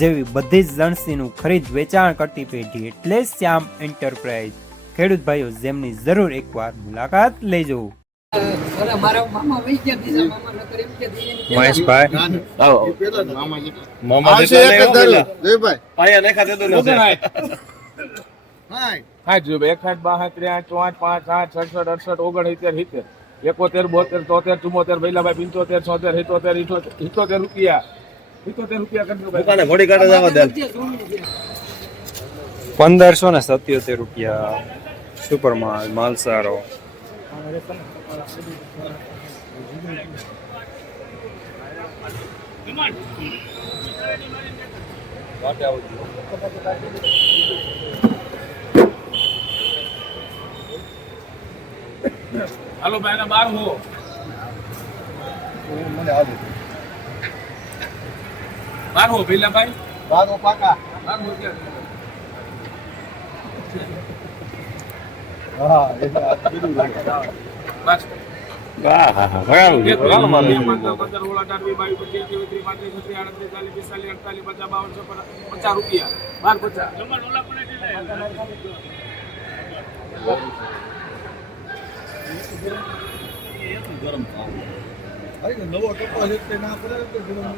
જેવી બધી જ લણસીનું ખરીદ વેચાણ કરતી પેઢી એટલે શ્યામ એન્ટરપ્રાઇઝ. ખેડૂત ભાઈઓ જેમની જરૂર એકવાર મુલાકાત લેજો. એકોતેર બોતેર તોતેર ચુમ્મોતેર ભૈલાભાઈ પંચોતેર છોતેર સિત્તોતેર ઇઠોતેર ઇઠોતેર રૂપિયા. પંદરસો ને સત્યોતેર રૂપિયા સુપર માલ માલ સારો હાલો ભાઈ બાર હો. મને ભૈલાભાઈ ભાગો પાકા. પંદર, સોળ, અઢાર, વીસ, બાવીસ, પચીસ, રૂપિયા. બાર પચાસ. અરે, નવો કપાસ એટલે ના પડે? તો ગરમ.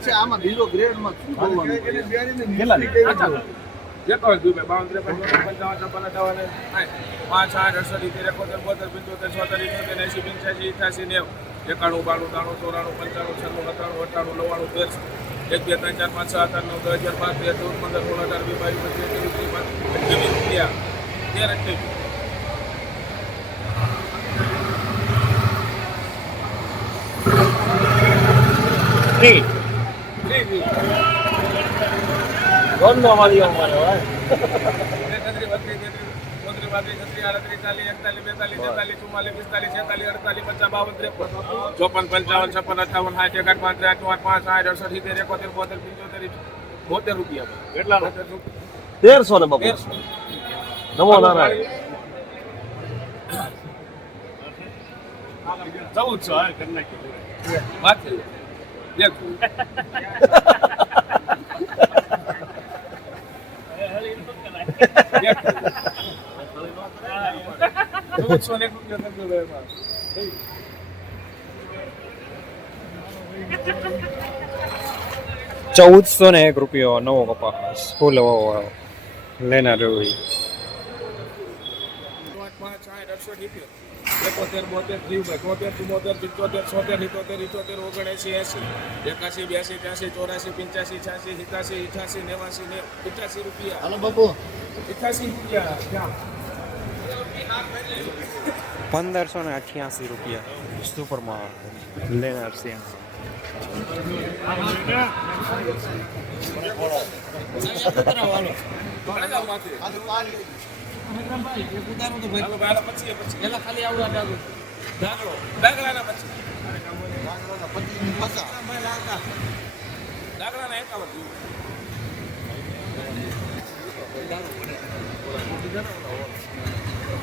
જ આમાં બીજો ગ્રેડમાં કેટલા જેટલો હોય દુબઈ બાવન પાંચ આઠ અડસઠ ઇત્તેર એકોતેર બોતેર પંચોતેર છોતેર ઇઠોતેર એંસી પંચ્યાસી અઠ્યાસી નેવું. એકાણું, બાણું, ત્રાણું, ચોરાણું, પંચાણું, છન્નું, સત્તાણું અઠાણું નવ્વાણું, તેરસો. એક બે ત્રણ ચાર પાંચ છ આઠ આઠ નવ દસ અગિયાર બાર તેર ચૌદ પંદર સોળ અઢાર વીસ બાવીસ પચીસ ત્રીસ ત્રીસ પાંચ અઠ્યાવીસ રૂપિયા તેર અઠ્યાવીસ ત્રીસ, ત્રીસ. ઘરનો વાળીઓ અમારે હોય એકત્રીસ, બત્રીસ, તેત્રીસ, ચોત્રીસ, પાંત્રીસ, છત્રીસ, આડત્રીસ, ચાલીસ, એકતાલીસ, બેતાલીસ, તેતાલીસ, ચુમ્માલીસ, પિસ્તાલીસ, છેતાલીસ, અડતાલીસ, પચાસ, બાવન, ત્રેપન, ચોપન, પંચાવન, છપ્પન, અઠાવન, સાઠ, એકાઠ, પાંચ આઠ, આઠ, પાંચ, સાઠ, અડસઠ, સિત્તેર, એકોતેર, બોતેર, પંચોતેર, બોતેર રૂપિયા કેટલા. તેરસો ને બાપુ. નમો નારાયણ. ચૌદસો હા, કરી નાખી. ચૌદસો ને એક રૂપિયા કરજો ભાઈ એમાં. ચૌદસો ને એક રૂપિયો નવો કપાસ ફૂલ લેનાર સિત્તેર, એકોતેર, બોતેર, ત્રીસ, તોતેર, ચુમ્મોતેર, પિત્તોતેર, છોતેર, સિત્તોતેર, ઇઠ્ઠોતેર, ઓગણએંસી, એંસી, એકાસી, બ્યાસી, ત્યાસી, ચોરાસી, પંચ્યાસી, છ્યાસી, સિત્યાસી, અઠ્યાસી, નેવાસી, ને રૂપિયા. હાલો બાપુ. રૂપિયા? પંદરસો ને અઠ્યાસી રૂપિયા સુપર માલ લેનાર છે ભાડે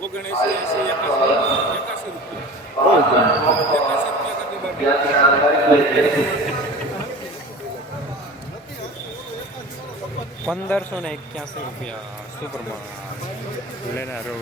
ઓગણએસી એસી એકાસી પંદરસો ને એક્યાસી રૂપિયા સુપર માલ લેના રહો